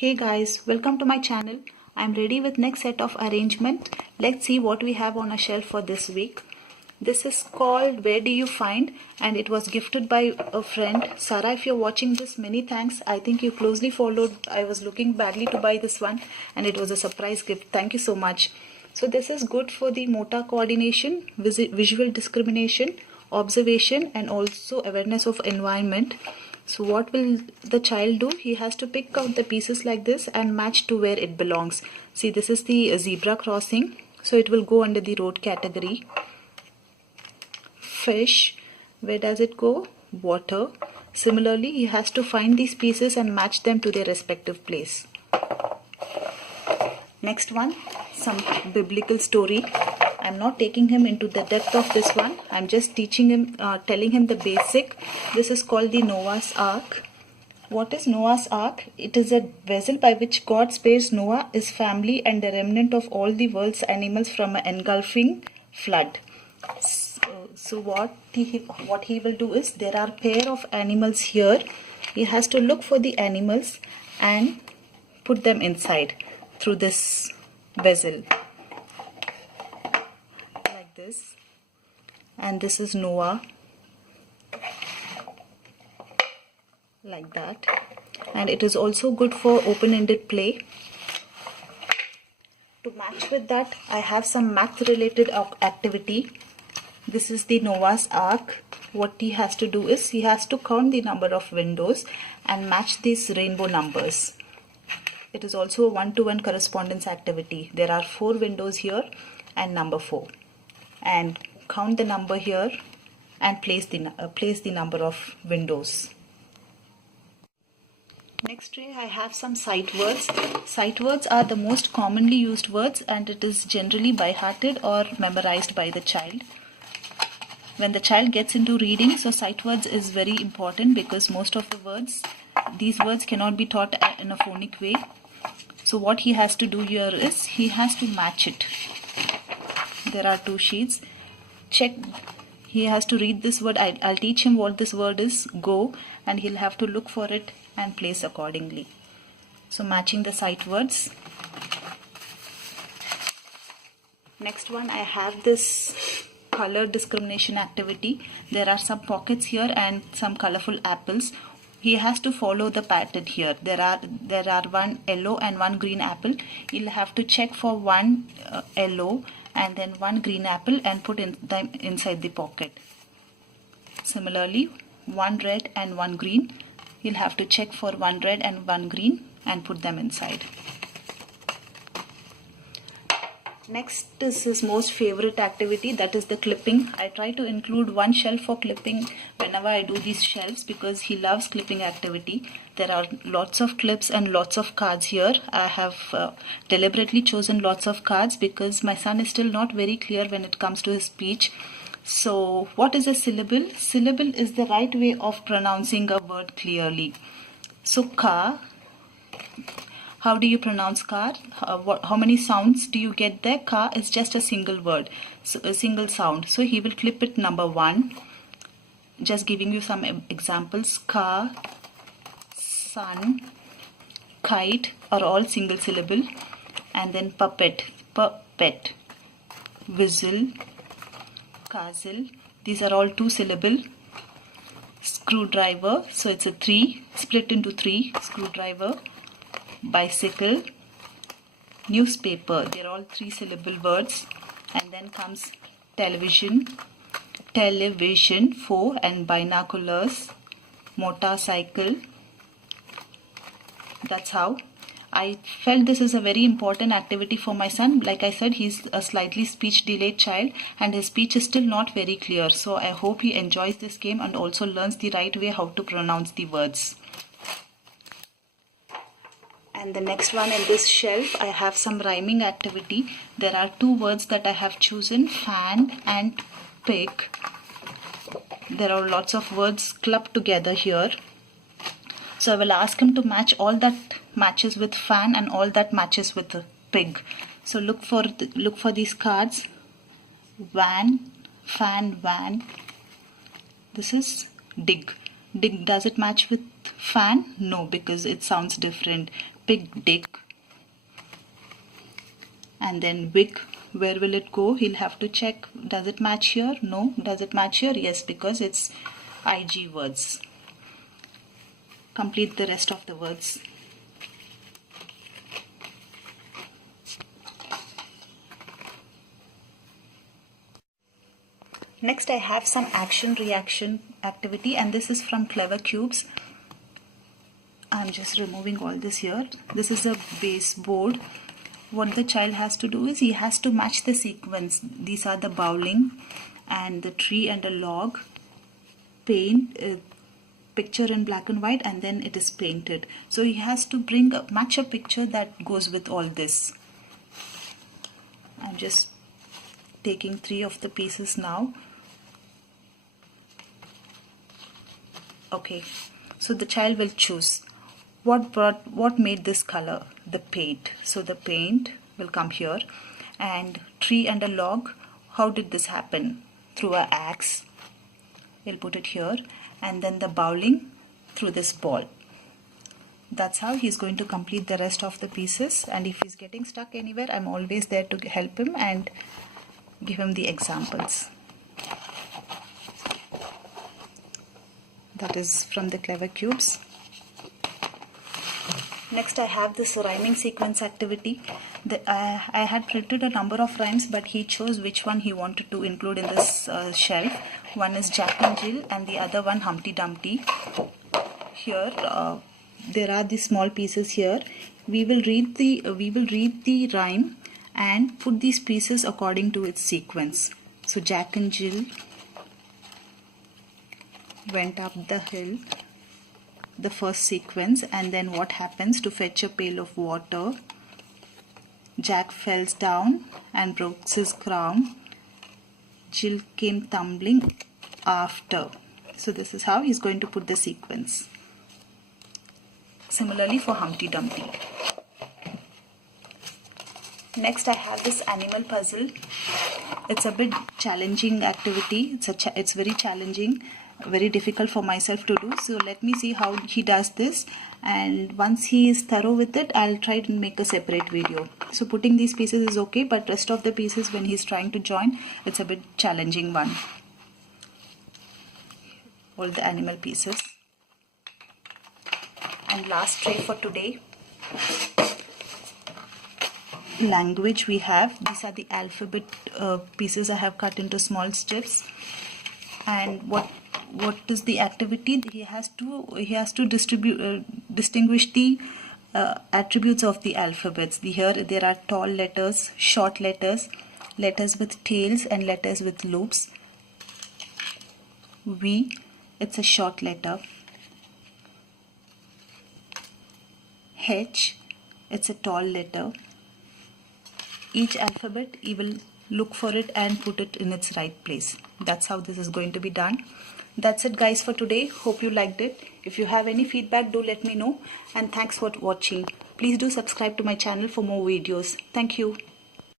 Hey guys, welcome to my channel. I'm ready with next set of arrangement. Let's see what we have on a shelf for this week. This is called Where Do You Find, and it was gifted by a friend. Sarah, if you're watching this, many thanks. I think you closely followed. I was looking badly to buy this one and it was a surprise gift. Thank you so much. So this is good for the motor coordination, visual discrimination, observation and also awareness of environment. So what will the child do? He has to pick out the pieces like this and match to where it belongs. See, this is the zebra crossing, so it will go under the road category. Fish, where does it go? Water. Similarly, he has to find these pieces and match them to their respective place. Next one, some biblical story. I'm not taking him into the depth of this one. I'm just teaching him, telling him the basic. This is called the Noah's Ark. What is Noah's Ark? It is a vessel by which God spares Noah, his family and the remnant of all the world's animals from an engulfing flood. So what he will do is, there are pair of animals here. He has to look for the animals and put them inside through this vessel. This, and this is Noah, like that. And it is also good for open-ended play. To match with that, I have some math related activity. This is the Noah's Ark. What he has to do is, he has to count the number of windows and match these rainbow numbers. It is also a one-to-one correspondence activity. There are 4 windows here and number 4. And count the number here and place the number of windows. Next tray, I have some sight words. Sight words are the most commonly used words, and it is generally by-hearted or memorized by the child. When the child gets into reading, so sight words is very important, because most of the words, these words cannot be taught in a phonic way. So what he has to do here is, he has to match it. There are 2 sheets. Check. He has to read this word. I'll teach him what this word is, go, and he'll have to look for it and place accordingly. So matching the sight words. Next one, I have this color discrimination activity. There are some pockets here and some colorful apples. He has to follow the pattern here. There are one yellow and one green apple. He'll have to check for one yellow and then one green apple and put them inside the pocket. Similarly, one red and one green. He'll have to check for one red and one green and put them inside. Next is his most favorite activity, that is the clipping. I try to include one shelf for clipping whenever I do these shelves, because he loves clipping activity. There are lots of clips and lots of cards here. I have deliberately chosen lots of cards because my son is still not very clear when it comes to his speech. So what is a syllable? Syllable is the right way of pronouncing a word clearly. So car. How do you pronounce car? How many sounds do you get there? Car is just a single word, so a single sound. So he will clip it number 1. Just giving you some examples. Car, sun, kite are all single syllable. And then puppet, puppet, whistle, castle. These are all 2 syllable. Screwdriver, so it's a 3, split into 3, screwdriver. Bicycle, newspaper, they're all 3 syllable words. And then comes television, television 4, and binoculars, motorcycle. That's how I felt this is a very important activity for my son. Like I said, he's a slightly speech delayed child and his speech is still not very clear. So I hope he enjoys this game and also learns the right way how to pronounce the words. And the next one in this shelf, I have some rhyming activity. There are 2 words that I have chosen, fan and pig. There are lots of words clubbed together here. So I will ask him to match all that matches with fan and all that matches with pig. So look for these cards. Van, fan, van. This is dig. Dig, does it match with fan? No, because it sounds different. Big dick. And then wig, where will it go? He'll have to check, does it match here? No. Does it match here? Yes, because it's IG words. Complete the rest of the words. Next I have some action reaction activity, and this is from Clever Cubes. I'm just removing all this here. This is a base board. What the child has to do is he has to match the sequence. These are the bowling and the tree and a log, paint, picture in black and white, and then it is painted. So he has to match a picture that goes with all this. I'm just taking 3 of the pieces now. Okay, so the child will choose what made this color. The paint. So the paint will come here, and tree and a log, how did this happen? Through an axe. We'll put it here, and then the bowling through this ball. That's how he's going to complete the rest of the pieces, and if he's getting stuck anywhere, I'm always there to help him and give him the examples. That is from the Clever Cubes. Next I have this rhyming sequence activity. I had printed a number of rhymes, but he chose which one he wanted to include in this shelf. One is Jack and Jill and the other one Humpty Dumpty. Here there are these small pieces here. We will read the rhyme and put these pieces according to its sequence. So Jack and Jill went up the hill, the first sequence, and then what happens? To fetch a pail of water, Jack fell down and broke his crown. Jill came tumbling after. So this is how he's going to put the sequence. Similarly for Humpty Dumpty. Next I have this animal puzzle. It's a bit challenging activity. It's very challenging, very difficult for myself to do. So let me see how he does this, and once he is thorough with it, I'll try to make a separate video. So putting these pieces is okay, but rest of the pieces when he's trying to join, it's a bit challenging one. All the animal pieces. And last tray for today, language. We have, these are the alphabet pieces I have cut into small strips. And what is the activity? He has to distinguish the attributes of the alphabets. Here there are tall letters, short letters, letters with tails and letters with loops. V, it's a short letter. H, it's a tall letter. Each alphabet, you will look for it and put it in its right place. That's how this is going to be done. That's it guys for today. Hope you liked it. If you have any feedback, do let me know, and thanks for watching. Please do subscribe to my channel for more videos. Thank you.